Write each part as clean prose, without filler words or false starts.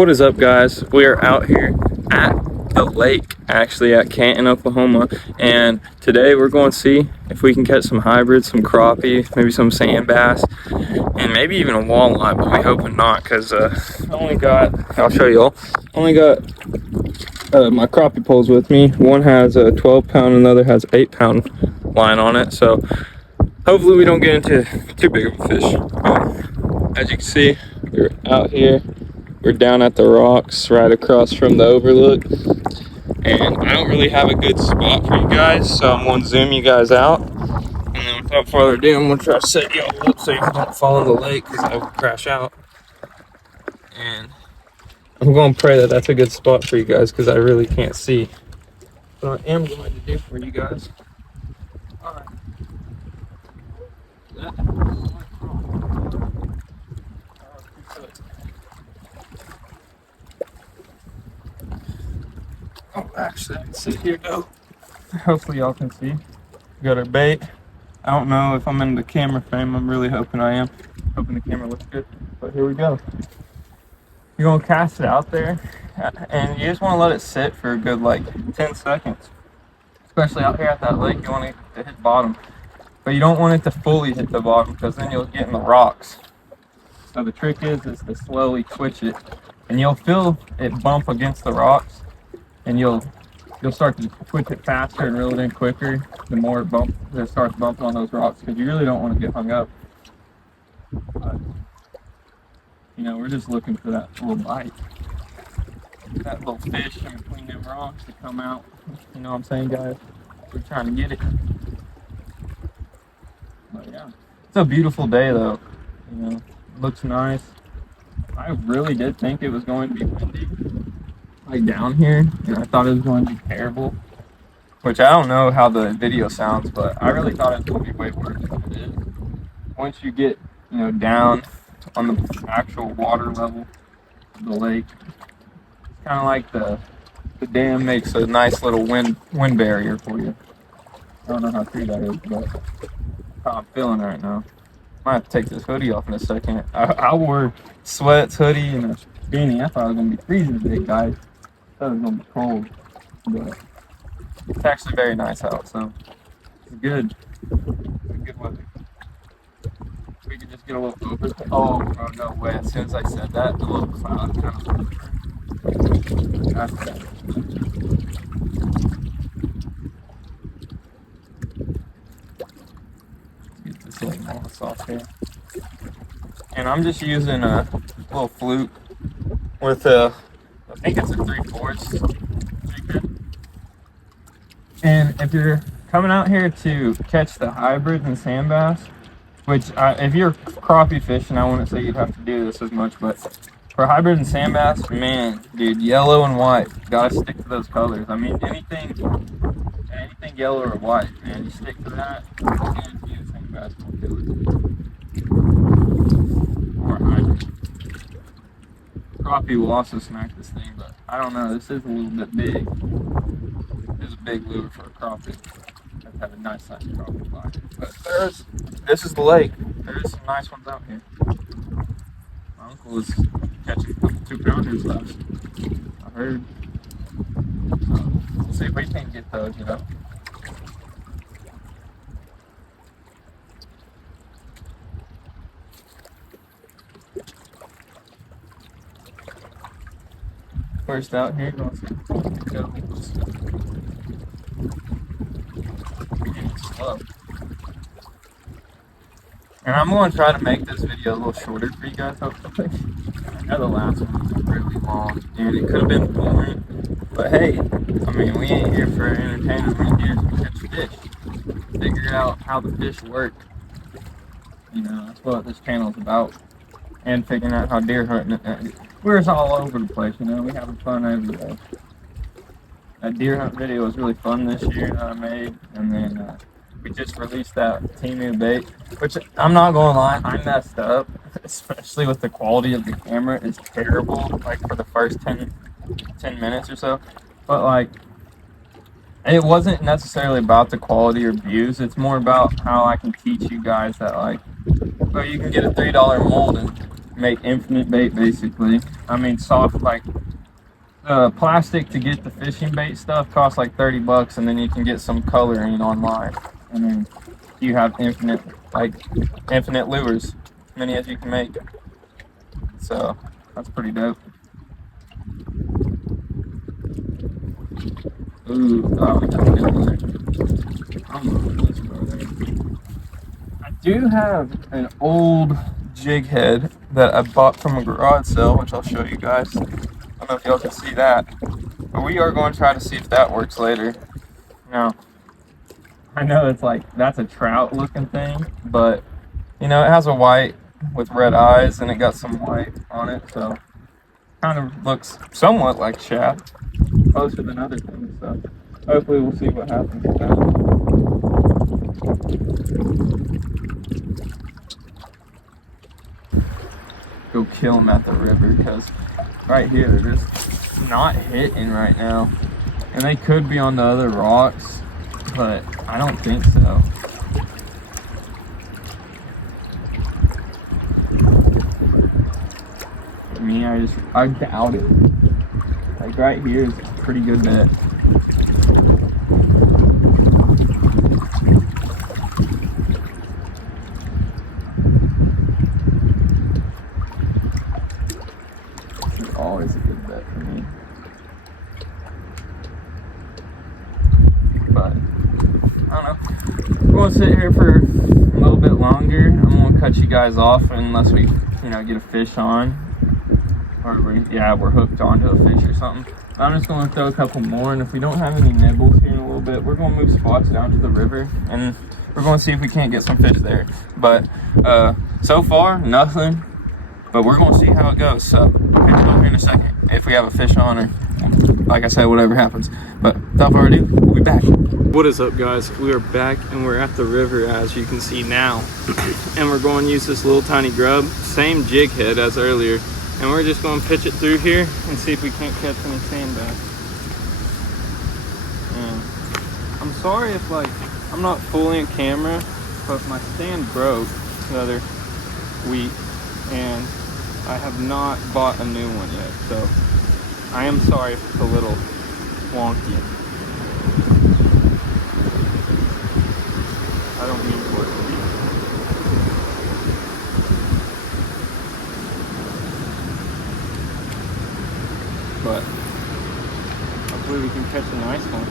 What is up, guys? We are out here at the lake, actually at Canton, Oklahoma, and today we're going to see if we can catch some hybrids, some crappie, maybe some sand bass, and maybe even a walleye, but we hoping not, because I'll show y'all, only got my crappie poles with me. One has a 12-pound, another has 8-pound line on it, so hopefully we don't get into too big of a fish. As you can see, we're out here. We're down at the rocks right across from the overlook, and I don't really have a good spot for you guys, so I'm going to zoom you guys out. And then without further ado, I'm going to try to set y'all up so you don't fall in the lake because I will crash out. And I'm going to pray that that's a good spot for you guys because I really can't see. But I am going to do for you guys. All right. Oh, actually, I can sit here though. Hopefully y'all can see. We got our bait. I don't know if I'm in the camera frame. I'm really hoping I am. Hoping the camera looks good. But here we go. You're gonna cast it out there, and you just want to let it sit for a good like 10 seconds. Especially out here at that lake, you want it to hit bottom, but you don't want it to fully hit the bottom because then you'll get in the rocks. So the trick is to slowly twitch it, and you'll feel it bump against the rocks, and you'll start to twitch it faster and reel it in quicker the more it starts bumping on those rocks, because you really don't want to get hung up. But, you know, we're just looking for that little bite, that little fish in between them rocks to come out. You know what I'm saying, guys? We're trying to get it. But yeah, it's a beautiful day though. You know, it looks nice. I really did think it was going to be windy, like down here, and I thought it was going to be terrible. Which I don't know how the video sounds, but I really thought it was going to be way worse than it is. Once you get, you know, down on the actual water level of the lake, it's kind of like the dam makes a nice little wind barrier for you. I don't know how true that is, but how I'm feeling right now. I might have to take this hoodie off in a second. I wore sweats, hoodie, and a beanie. I thought it was going to be freezing today, guys. I thought it was going to be cold, but it's actually very nice out, so it's good. It's good weather. We could just get a little over. Oh, bro, no way. As soon as I said that, the little cloud kind of. That's bad. Get this little moss off here. And I'm just using a little fluke with I think it's a 3/4. And if you're coming out here to catch the hybrids and sand bass, which if you're crappie fishing, I wouldn't say you'd have to do this as much, but for hybrid and sand bass, man, dude, yellow and white, gotta stick to those colors. I mean, anything yellow or white, man, you stick to that, I guarantee the sand bass will do it. Or hybrid. Crappie will also smack this thing, but I don't know, this is a little bit big. This is a big lure for a crappie. I've had a nice sized crappie bite. But this is the lake. There's some nice ones out here. My uncle was catching a couple 2-pounders last, I heard. So we'll see if we can get those, you know. First out here, going to go slow. And I'm going to try to make this video a little shorter for you guys, hopefully. I know the last one was really long, and it could have been boring. But hey, I mean, we ain't here for entertainment, we're here to catch fish. Figure out how the fish work. You know, that's what this channel is about. And figuring out how deer hunting, we're just all over the place, you know, we having fun every day. That deer hunt video was really fun this year that I made, and then we just released that Temu bait, which I'm not gonna lie, I messed up, especially with the quality of the camera. It's terrible, like for the first 10 minutes or so, but like, it wasn't necessarily about the quality or views, it's more about how I can teach you guys that like, well, you can get a $3 mold and make infinite bait basically. I mean, soft, like plastic to get the fishing bait stuff costs like 30 bucks, and then you can get some coloring online, and then you have infinite lures, as many as you can make. So that's pretty dope. Ooh, oh, that's a good one. Let's go there. I do have an old jig head that I bought from a garage sale, which I'll show you guys. I don't know if y'all can see that, but we are going to try to see if that works later. Now, I know it's like, that's a trout looking thing, but you know, it has a white with red eyes and it got some white on it, so kind of looks somewhat like shad, closer than other things, so hopefully we'll see what happens with that. Go kill them at the river, because right here they're just not hitting right now, and they could be on the other rocks, but I don't think so. For me, I doubt it. Like right here is a pretty good bet. This is always a good bet for me. But I don't know. We're gonna sit here for a little bit longer. I'm gonna cut you guys off unless we, get a fish on, or we're hooked onto a fish or something. I'm just gonna throw a couple more, and if we don't have any nibbles here in a little bit, we're gonna move spots down to the river, and we're gonna see if we can't get some fish there. But so far, nothing. But we're gonna see how it goes. So I'll catch you over here in a second if we have a fish on, or like I said, whatever happens. But without further ado, we'll be back. What is up, guys? We are back and we're at the river, as you can see now. And we're going to use this little tiny grub, same jig head as earlier. And we're just going to pitch it through here and see if we can't catch any sand bass. And I'm sorry if I'm not fully in camera, but my stand broke the other week and I have not bought a new one yet. So I am sorry if it's a little wonky. I don't mean for it to be. But hopefully we can catch a nice one.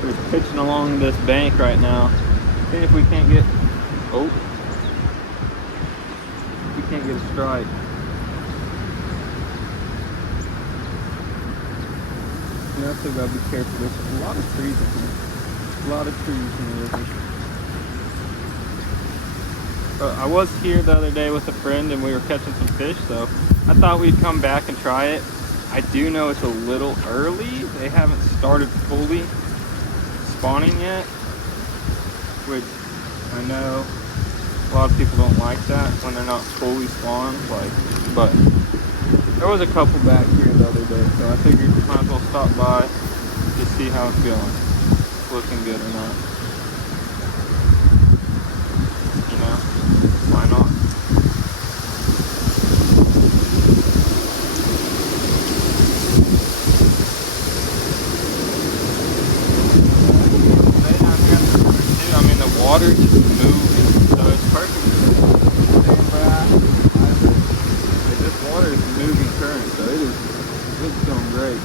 We're pitching along this bank right now. See if we can't get, we can't get a strike. You also gotta be careful. There's a lot of trees in here. A lot of trees in the river. I was here the other day with a friend and we were catching some fish, so I thought we'd come back and try it. I do know it's a little early. They haven't started fully spawning yet, which I know a lot of people don't like that when they're not fully spawned, but there was a couple back here the other day, so I figured might as well stop by to see how it's going. It's looking good or not. Why not? I mean, the water is moving, so it's perfect. This water is moving current, so it's going great.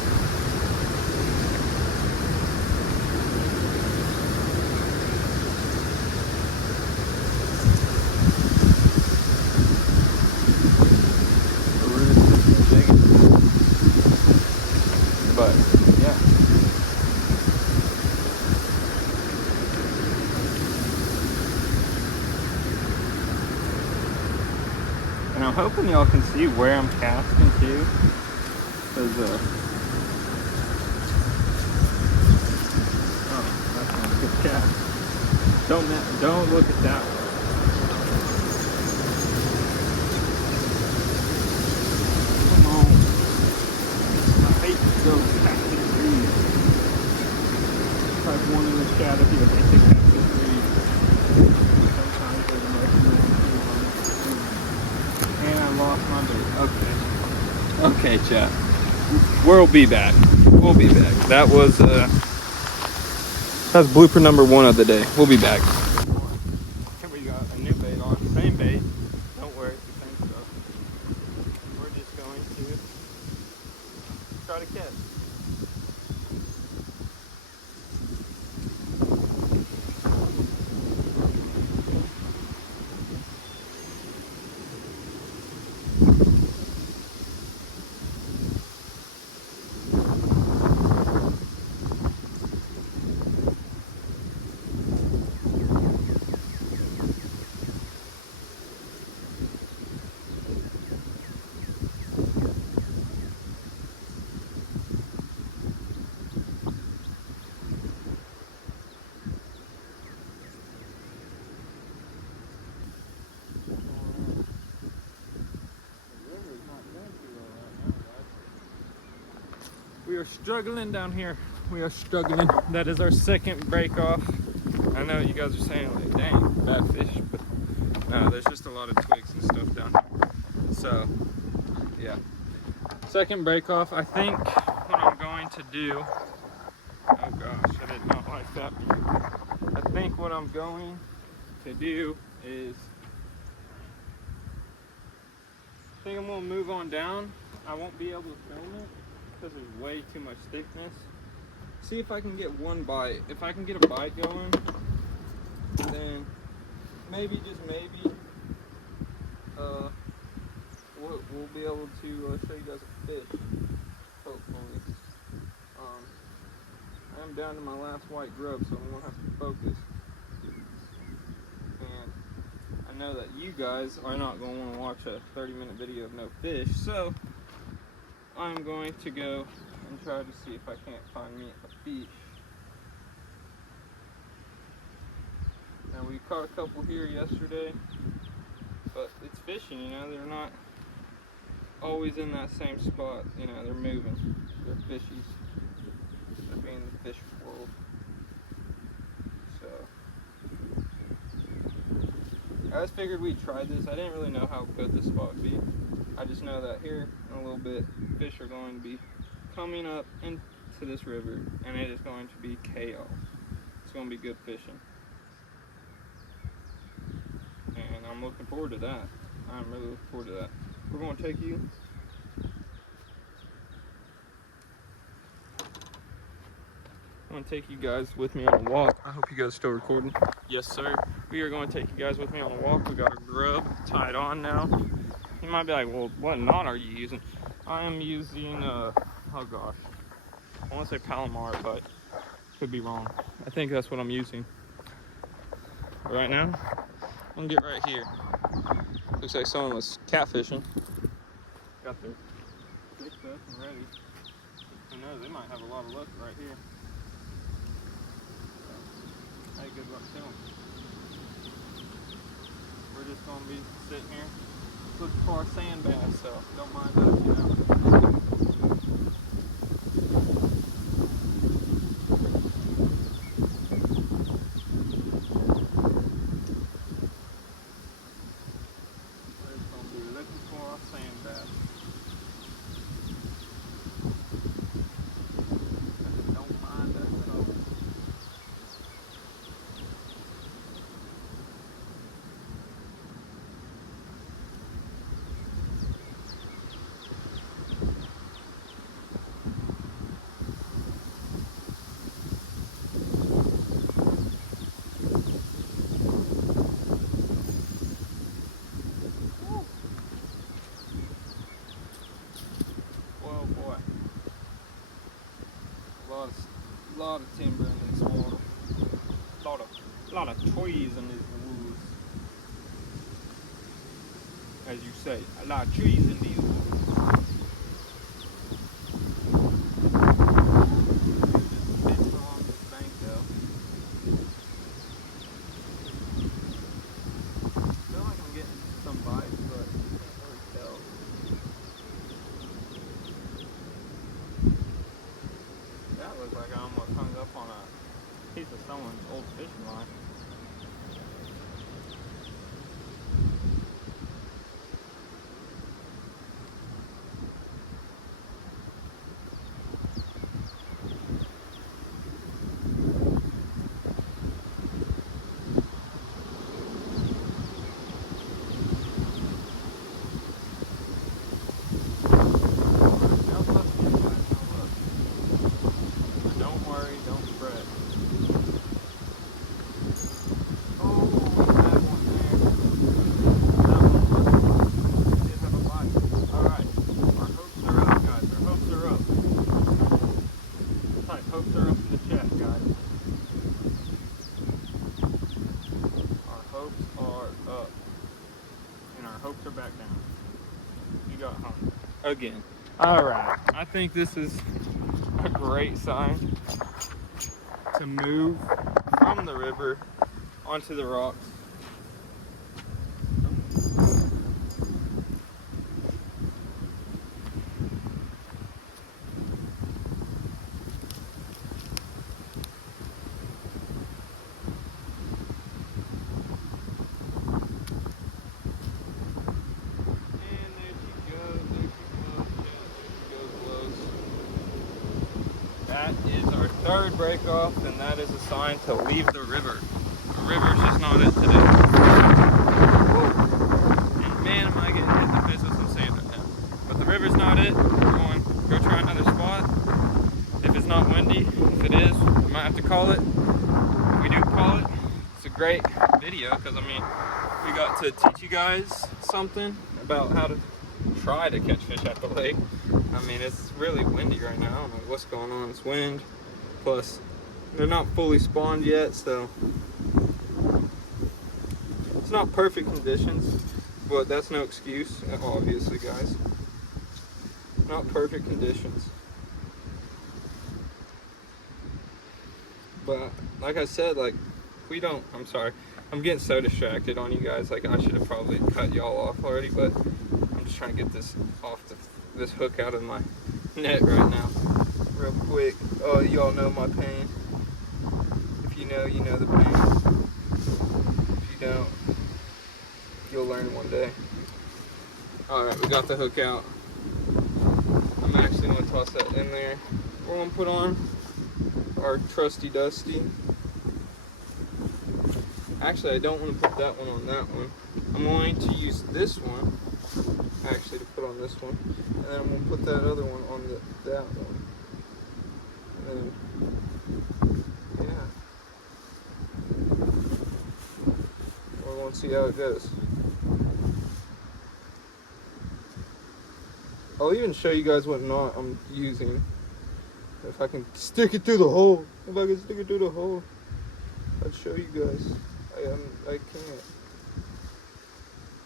But yeah. And I'm hoping y'all can see where I'm casting to. Cause oh, that's not a good cat. Don't look at that one. Come on. I hate those catfish breeds. Type 1 in the chat if you hate the catfish breed. Sometimes they're the most annoying. And I lost my bait. Okay, chat. We'll be back. We'll be back. That's blooper number 1 of the day. We'll be back. Here we got a new bait on. Same bait. Don't worry, it's the same stuff. We're just going to try to catch. We are struggling down here. We are struggling. That is our second break off. I know you guys are saying like, dang, bad fish, but no, there's just a lot of twigs and stuff down here. So, yeah. Second break off. I think what I'm going to do, oh gosh, I did not like that. I think what I'm going to do is, I think I'm gonna move on down. I won't be able to film it because there's way too much thickness. See if I can get one bite. If I can get a bite going, then maybe, just maybe, we'll be able to show you guys a fish, hopefully. I'm down to my last white grub, so I'm gonna have to focus. And I know that you guys are not gonna wanna watch a 30-minute video of no fish, so I'm going to go and try to see if I can't find me a fish. Now we caught a couple here yesterday, but it's fishing, you know, they're not always in that same spot, you know, they're moving, they're fishies, they're being the fish world. So, I just figured we'd try this. I didn't really know how good this spot would be. I just know that here in a little bit, fish are going to be coming up into this river, and it is going to be chaos. It's going to be good fishing. And I'm looking forward to that. I'm really looking forward to that. We're going to take you I'm going to take you guys with me on a walk. I hope you guys are still recording. Yes, sir. We are going to take you guys with me on a walk. We got our grub tied on now. You might be like, well, what knot are you using? I am using, oh gosh, I want to say Palomar, but could be wrong. I think that's what I'm using. But right now, I'm gonna get right here. Looks like someone was catfishing. Got their sticks up and ready. Who knows, they might have a lot of luck right here. So, hey, good luck to them. We're just gonna be sitting here looking for our sand bass, so don't mind that, you know. We're just gonna be looking for our sand bass. Don't mind that at all. Lot of timber in this water. Lot of trees in this woods. As you say, a lot of trees in these woods. bite, but you can't really tell. That looks like I almost hung up on a piece of someone's old fishing line. Don't worry, don't fret. Oh, we had one there. That one did have a bite. Alright, our hopes are up, guys. Our hopes are up. Type hopes are up in the chat, guys. Our hopes are up. And our hopes are back down. You got hung. Again. Alright, I think this is a great sign to move from the river onto the rocks. That is our third break off, and that is a sign to leave the river. The river's just not it today. And man, am I getting hit in the face with some sand right now. But the river's not it. We're going to go try another spot. If it's not windy, if it is, we might have to call it. If we do call it, it's a great video because I mean, we got to teach you guys something about how to try to catch fish at the lake. I mean, it's really windy right now. I don't know what's going on. It's wind, plus they're not fully spawned yet, so it's not perfect conditions, but that's no excuse, obviously, guys. Not perfect conditions. But like I said, like, we don't, I'm sorry, I'm getting so distracted on you guys. Like, I should have probably cut y'all off already, but I'm just trying to get this off this hook out of my net right now real quick. Oh, you all know my pain. If you know, you know the pain. If you don't, you'll learn one day. Alright, we got the hook out. I'm actually going to toss that in there. We're going to put on our trusty dusty. Actually, I don't want to put that one on that one. I'm going to use this one actually to put on this one, and then I'm going to put that other one on that one, and then yeah, we're going to see how it goes. I'll even show you guys what knot I'm using, if I can stick it through the hole. If I can stick it through the hole, I'd show you guys. I can't.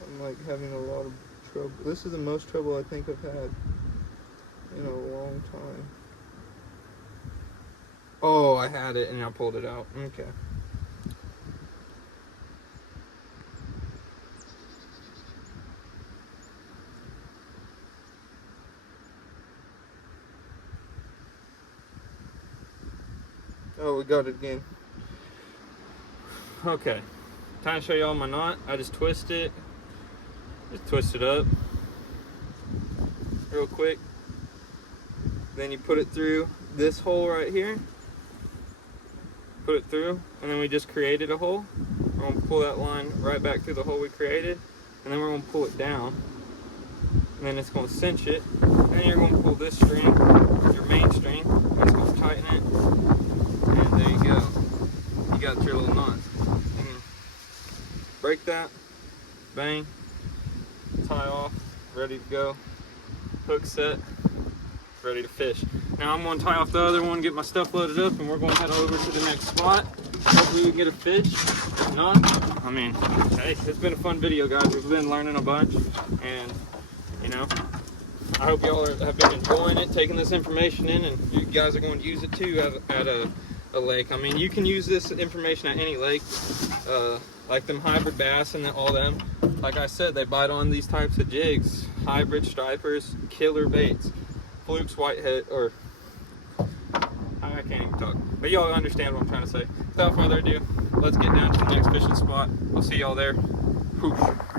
I'm like having a lot of trouble. This is the most trouble I think I've had in a long time. Oh, I had it and I pulled it out. Okay. Oh, we got it again. Okay. Time to show y'all my knot. I just twist it. Just twist it up real quick. Then you put it through this hole right here. Put it through, and then we just created a hole. We're going to pull that line right back through the hole we created, and then we're going to pull it down. And then it's going to cinch it. And then you're going to pull this string, your main string, and it's going to tighten it. And there you go. You got your little knot. Break that, bang, tie off, ready to go, hook set, ready to fish. Now I'm going to tie off the other one, get my stuff loaded up, and we're going to head over to the next spot. Hopefully we can get a fish. If not, I mean, hey, it's been a fun video, guys. We've been learning a bunch, and you know, I hope y'all have been enjoying it, taking this information in, and you guys are going to use it too at a a lake. I mean, you can use this information at any lake, like them hybrid bass and all them. Like I said, they bite on these types of jigs, hybrid stripers, killer baits, flukes, whitehead, or I can't even talk. But y'all understand what I'm trying to say. Without further ado, let's get down to the next fishing spot. I'll see y'all there. Whoosh.